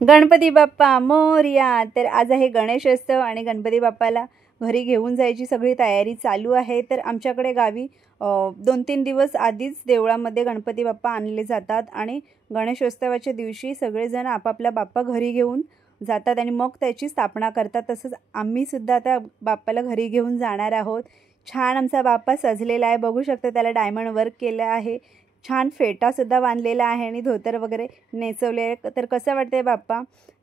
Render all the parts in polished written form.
गणपती बाप्पा मोरया। तर आज आहे गणेशोत्सव आणि गणपती बाप्पाला घरी घेऊन जायची सगळी तयारी चालू आहे। तर आमच्याकडे गावी 2-3 दिवस आधीच देवळामध्ये गणपती बाप्पा आणले जातात आणि गणेशोत्सवाच्या दिवशी सगळेजण आपापला बाप्पा घरी घेऊन जातात आणि मग त्याची स्थापना करतात। तसंच आम्ही सुद्धा आता बाप्पाला घरी घेऊन जाणार आहोत। छान आमचा बाप्पा सजलेला आहे, बघू शकता त्याला डायमंड वर्क केलं आहे, छान फेटासुद्धा बांधलेला आहे आणि धोतर वगैरे नेसवले आहे। तर कसं वाटतंय बाप्पा?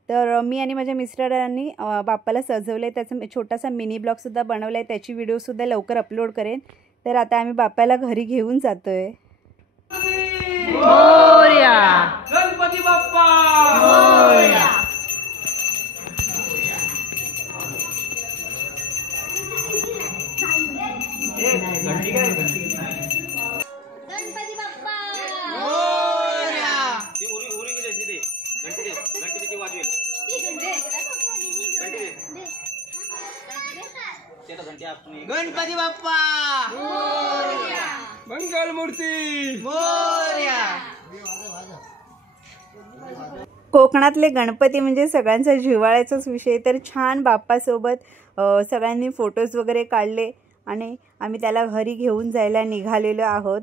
तर मी आणि माझ्या मिस्टरांनी बाप्पाला सजवलं आहे, त्याचा छोटासा मिनी ब्लॉगसुद्धा बनवला आहे, त्याची व्हिडिओसुद्धा लवकर अपलोड करेन। तर आता आम्ही बाप्पाला घरी घेऊन जातोय। मोरया गणपती बाप्पा मोरया। घंटी काय घंटी गणपती बाप्पा मोरया। ती उरी उरी दे ती घंटी दे, घंटी ती वाजवेल ती घंटी दे ते तो घंटी आपने। गणपती बाप्पा मोरया। मंगल मूर्ती मोरया। कोकणातले गणपती म्हणजे सगळ्यांचा जिव्हाळ्याचाच विषय। तर छान बाप्पासोबत सगळ्यांनी फोटोज वगैरे काढले आणि आम्ही त्याला घरी घेऊन जायला निघालेलो आहोत।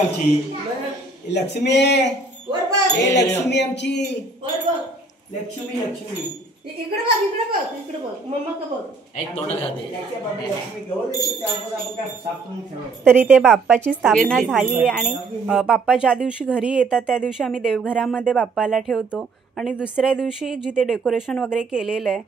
आमची लक्ष्मी लक्ष्मी आमची लक्ष्मी लक्ष्मी इकडे बघ इकडे बघ इकडे बघ मम्मा का बघ एक तोंड खाते। तरी ते बाप्पाची स्थापना झाली आहे आणि बाप्पा ज्या दिवशी घरी येतात त्या दिवशी आम्ही देवघरामध्ये बाप्पाला ठेवतो आणि दुसऱ्या दिवशी जिथे डेकोरेशन वगैरे केलेलं आहे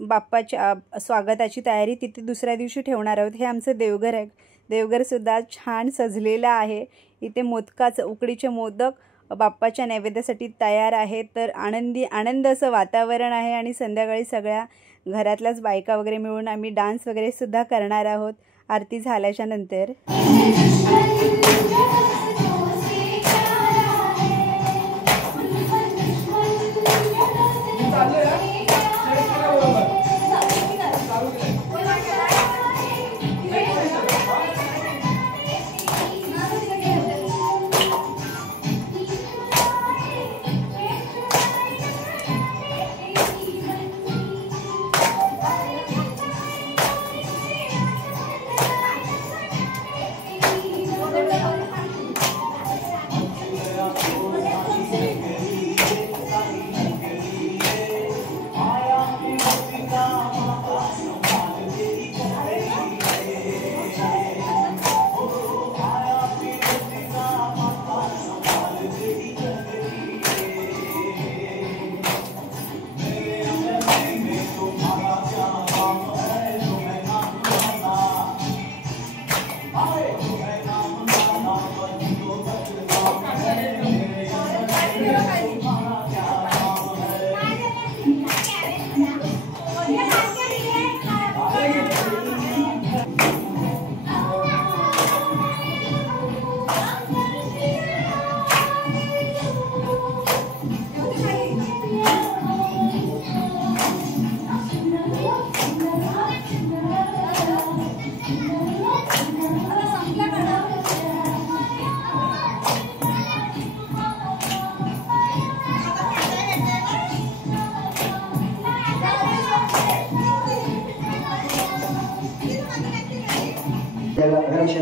बाप्पाच्या स्वागताची तयारी तिथे दुसऱ्या दिवशी ठेवणार आहोत। हे आमचं देवघर आहे, देवघरसुद्धा छान सजलेलं आहे। इथे मोदकाचं उकडीचे मोदक बाप्पाच्या नैवेद्यासाठी तयार आहे। तर आनंद असं वातावरण आहे आणि संध्याकाळी सगळ्या घरातल्याच बायका वगैरे मिळून आम्ही डान्स वगैरे सुद्धा करणार आहोत आरती झाल्याच्या नंतर।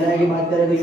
की बात करें